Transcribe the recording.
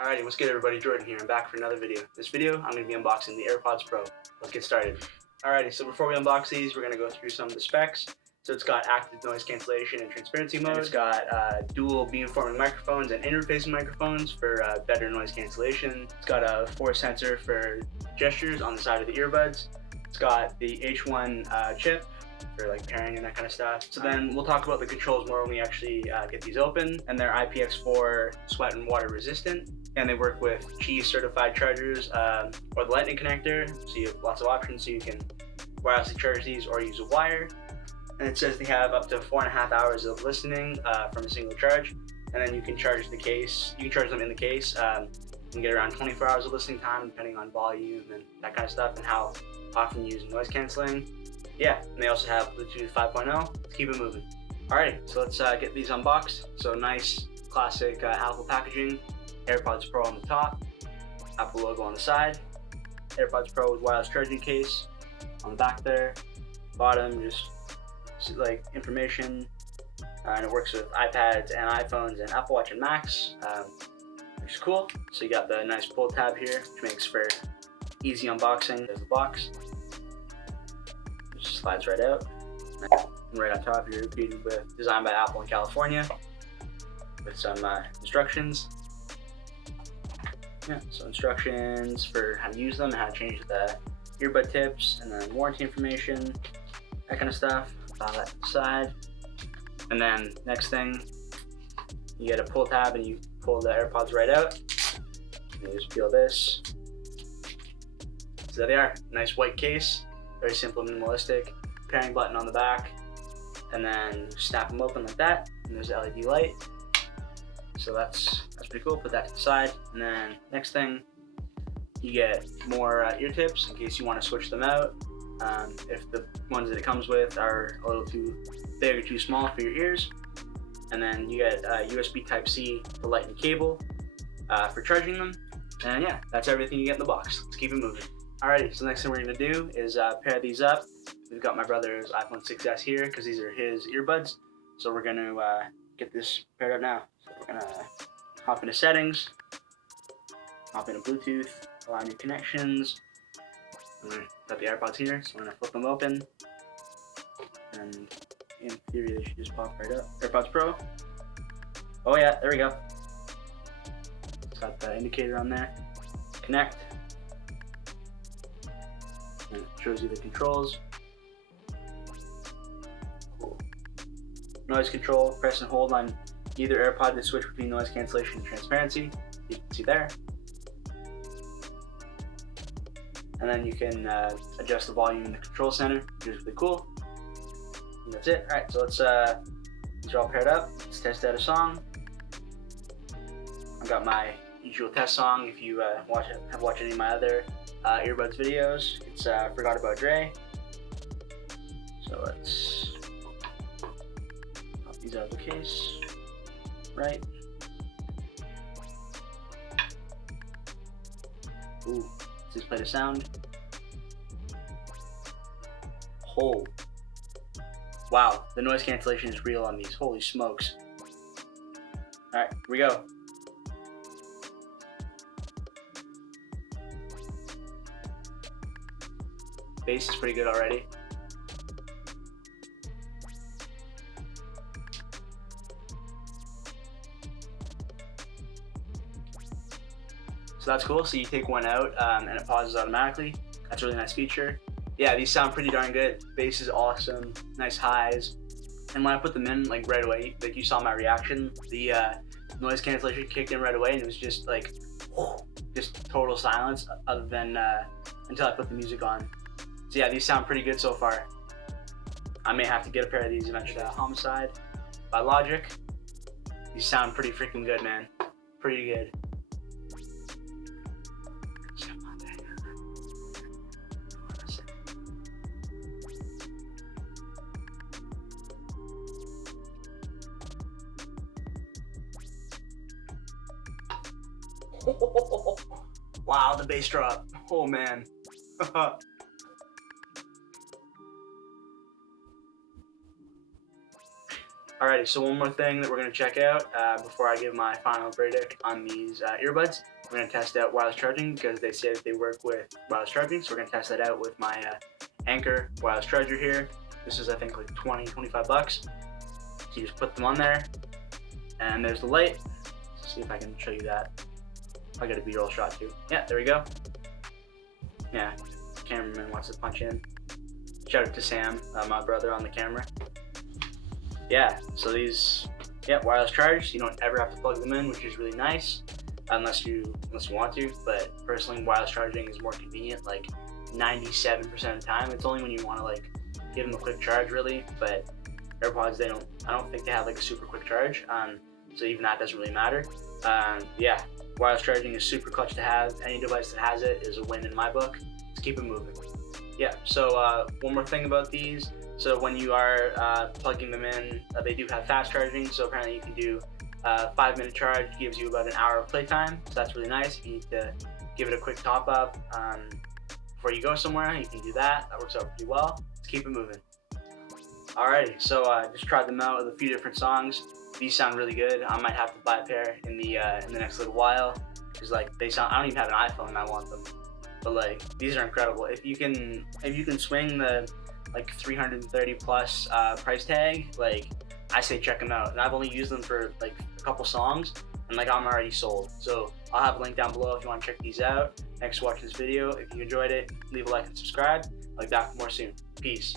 Alrighty, what's good everybody, Jordan here. I'm back for another video. This video, I'm going to be unboxing the AirPods Pro. Let's get started. Alrighty, so before we unbox these, we're going to go through some of the specs. So it's got active noise cancellation and transparency mode. It's got dual beamforming microphones and inward-facing microphones for better noise cancellation. It's got a force sensor for gestures on the side of the earbuds. It's got the H1 chip for like pairing and that kind of stuff. So then we'll talk about the controls more when we actually get these open. And they're IPX4 sweat and water resistant. And they work with Qi certified chargers or the lightning connector. So you have lots of options, so you can wirelessly charge these or use a wire. And it says they have up to 4.5 hours of listening from a single charge. And then you can charge the case. You can charge them in the case. You can get around 24 hours of listening time depending on volume and that kind of stuff and how often you use noise canceling. Yeah, and they also have Bluetooth 5.0. Let's keep it moving. Alright, so let's get these unboxed. So nice, classic Apple packaging. AirPods Pro on the top, Apple logo on the side, AirPods Pro with wireless charging case on the back there. Bottom, just like information, and it works with iPads and iPhones and Apple Watch and Macs, which is cool. So you got the nice pull tab here, which makes for easy unboxing. There's the box. It just slides right out. And right on top, you're repeated with designed by Apple in California with some instructions. Yeah, so instructions for how to use them, how to change the earbud tips, and then warranty information, that kind of stuff. File that to the side. And then next thing, you get a pull tab and you pull the AirPods right out. And you just peel this. So there they are. Nice white case, very simple, minimalistic. Pairing button on the back, and then snap them open like that. And there's the LED light. So that's pretty cool. Put that to the side. And then next thing, you get more ear tips in case you want to switch them out. If the ones that it comes with are a little too big or too small for your ears. And then you get USB Type-C for Lightning cable for charging them. And yeah, that's everything you get in the box. Let's keep it moving. Alrighty, so the next thing we're going to do is pair these up. We've got my brother's iPhone 6s here because these are his earbuds. So we're going to get this paired up now. So we're going to hop into settings, hop into Bluetooth, allow new connections. Got the AirPods here, so I'm going to flip them open. And in theory, they should just pop right up. AirPods Pro. Oh yeah, there we go. It's got the indicator on there. Connect. And it shows you the controls. Cool. Noise control, press and hold on either AirPod to switch between noise cancellation and transparency. You can see there. And then you can adjust the volume in the control center, which is really cool. And that's it. Alright, so let's these are all paired up. Let's test out a song. I've got my usual test song. If you have watched any of my other earbuds videos, it's Forgot About Dre. So let's pop these out of the case. Right. Ooh, let's just play the sound. Oh. Wow, the noise cancellation is real on these. Holy smokes. Alright, here we go. Bass is pretty good already. So that's cool. So you take one out and it pauses automatically. That's a really nice feature. Yeah, these sound pretty darn good. Bass is awesome, nice highs. And when I put them in, like right away, like you saw my reaction, the noise cancellation kicked in right away, and it was just like, just total silence other than until I put the music on. So yeah, these sound pretty good so far. I may have to get a pair of these eventually. Homicide by Logic. These sound pretty freaking good, man. Pretty good. Wow, the bass drop. Oh man. Alrighty, so one more thing that we're going to check out before I give my final verdict on these earbuds. We're going to test out wireless charging because they say that they work with wireless charging. So we're going to test that out with my Anchor wireless charger here. This is, I think, like 25 bucks. So you just put them on there, and there's the light. Let's see if I can show you that. I got a B-roll shot too. Yeah, there we go. Yeah, cameraman wants to punch in. Shout out to Sam, my brother on the camera. Yeah, so these, wireless charge. You don't ever have to plug them in, which is really nice, unless you want to. But personally, wireless charging is more convenient. Like 97% of the time, it's only when you want to like give them a quick charge, really. But AirPods, I don't think they have like a super quick charge. So even that doesn't really matter. Wireless charging is super clutch to have. Any device that has it is a win in my book. Let's keep it moving. Yeah. So one more thing about these. So when you are plugging them in, they do have fast charging. So apparently you can do 5-minute charge, gives you about an hour of playtime. So that's really nice. If you need to give it a quick top up before you go somewhere, you can do that. That works out pretty well. Let's keep it moving. Alrighty, so I just tried them out with a few different songs. These sound really good. I might have to buy a pair in the next little while because like they sound. I don't even have an iPhone and I want them, but like these are incredible. If you can swing the like 330 plus price tag, like I say check them out. And I've only used them for like a couple songs and like I'm already sold. So I'll have a link down below if you want to check these out. Thanks for watching this video. If you enjoyed it, leave a like and subscribe. I'll be back for more soon. Peace.